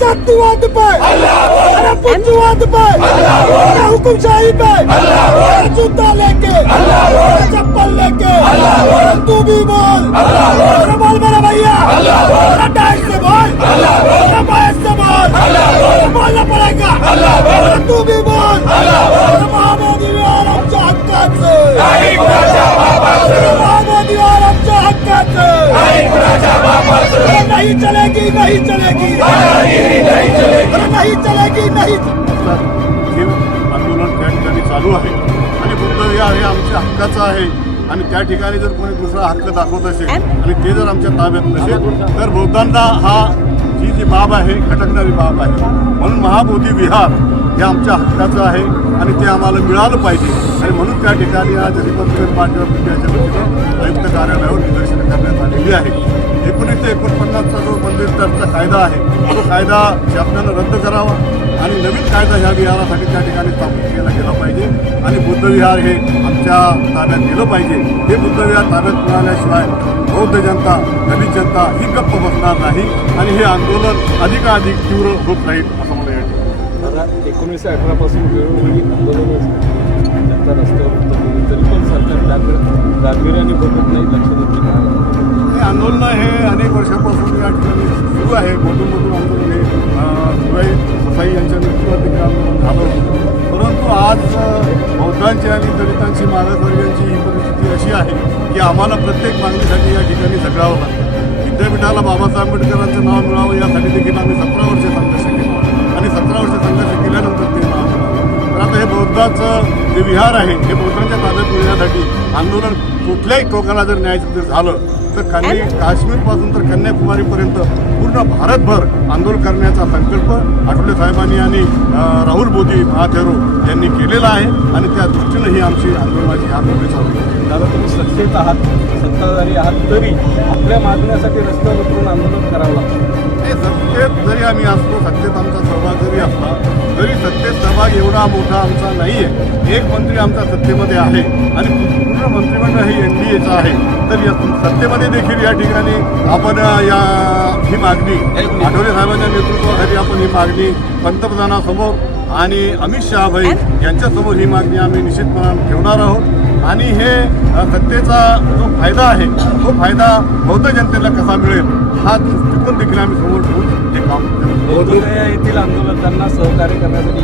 जातिवाद पे, अरे पुंजवाद पे, अरे हुकुमशाही पे, अरे जूता लेके, अरे चप्पल लेके, अरे तू भी बोल, अरे बोल मेरा भैया, अरे डाइट से बोल, अरे बाइट से बोल, अरे बोलना पड़ेगा, अरे तू भी बोल, अरे महामोदी आमच्या हक्काचं, महामोदी आमच्या हक्काचं, नहीं चलेगी, नहीं चलेगी, नहीं चलेगी, नहीं. हे आंदोलन त्या ठिकाणी चालू आहे आणि बुद्ध विहार हे आमच्या हक्काचं आहे आणि त्या ठिकाणी जर कोणी दुसरा हक्क दाखवत असेल आणि ते जर आमच्या ताब्यात नसेल तर बौद्धांना हा ही जी बाब आहे खटकणारी बाब आहे. म्हणून महाबोधी विहार हे आमच्या हक्काचं आहे आणि ते आम्हाला मिळालं पाहिजे आणि म्हणून त्या ठिकाणी आज रिपब्लिकन पार्टी ऑफ इंडियाच्या वतीनं आयुक्त कार्यालयावर निदर्शनं करण्यात आलेली आहे. 1949चा जो बंदिस्तांचा कायदा आहे तो कायदा शासनानं रद्द करावा आणि नवीन कायदा ह्या विहारासाठी त्या ठिकाणी स्थापन केला गेला पाहिजे आणि बुद्ध विहार हे आमच्या ताब्यात गेलं पाहिजे. हे बुद्ध विहार ताब्यात मिळाल्याशिवाय बौद्ध जनता दलित जनता ही गप्प बसणार नाही आणि हे आंदोलन अधिकाधिक तीव्र होत राहील असं मला या ठिकाणी. 1918 पासून वेळोवेळी आंदोलन जनता रस्त्यावर उतरली तरी पण सरकार त्याकडे गांभीर्याने बघत नाही, लक्ष देत नाही. हे आंदोलन हे अनेक वर्षापासून या ठिकाणी सुरू आहे. मधून आंदोलन हे सुराई ससाई यांच्या नेतृत्वातील आंदोलन झालं होतं. परंतु आज बौद्धांची आणि दलितांची मागासवर्गीयांची ही परिस्थिती अशी आहे की आम्हाला प्रत्येक मागणीसाठी या ठिकाणी झगडावं लागतं. विद्यापीठाला बाबासाहेब आंबेडकरांचं नाव मिळावं यासाठी देखील आम्ही 17 वर्षे संघर्ष केला आणि 17 वर्षे संघर्ष केल्यानंतर ते नाव मिळालं. तर आता हे बौद्धाचं जे विहार आहे हे बौद्धांच्या ताब्यात मिळण्यासाठी आंदोलन कुठल्याही टोकाला जर न्यायचं जर झालं तर काश्मीरपासून तर कन्याकुमारीपर्यंत पूर्ण भारतभर आंदोलन करण्याचा संकल्प आठवले साहेबांनी आणि राहुल मोदी महाथेरो यांनी केलेला आहे आणि त्या दृष्टीनं ही आमची आंदोलनाची ह्या मोठी चालू आहे. दादा तुम्ही सत्तेत आहात, सत्ताधारी आहात, तरी आपल्या मागण्यासाठी रस्त्यावर उतरून आंदोलन करावं लागतं. हे सत्तेत जरी आम्ही असलो, सत्तेत आमचा सहभाग जरी असला तरी सत्तेत सहभाग एवढा मोठा आमचा नाही आहे. एक मंत्री आमचा सत्तेमध्ये आहे आणि पूर्ण मंत्रिमंडळ हे NDAचं आहे. तर या सत्तेमध्ये देखील या ठिकाणी आपण ही मागणी आठवले साहेबांच्या नेतृत्वाखाली आपण ही मागणी पंतप्रधानासमोर आणि अमित शहाभाई यांच्यासमोर ही मागणी आम्ही निश्चितपणे ठेवणार आहोत आणि हे सत्तेचा जो फायदा आहे तो फायदा बौद्ध जनतेला कसा मिळेल हा दृष्टिकोन देखील आम्ही समोर ठेवून हे काम करतो. बौद्धगया येथील आंदोलकांना सहकार्य करण्यासाठी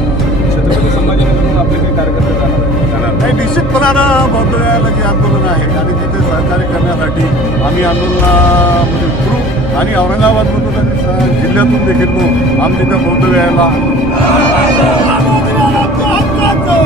छत्रपती संभाजीनगरहून आपले काही कार्यकर्ते जाणार नाही. निश्चितपणानं बौद्धगयाला जे आंदोलन आहे आणि तिथे सहकार्य करण्यासाठी आम्ही आंदोलनामध्ये उतरू आणि औरंगाबादमधून आणि जिल्ह्यातून देखील आम्ही तिथे बौद्धगयाला महामोदी आमच्या हक्काचं,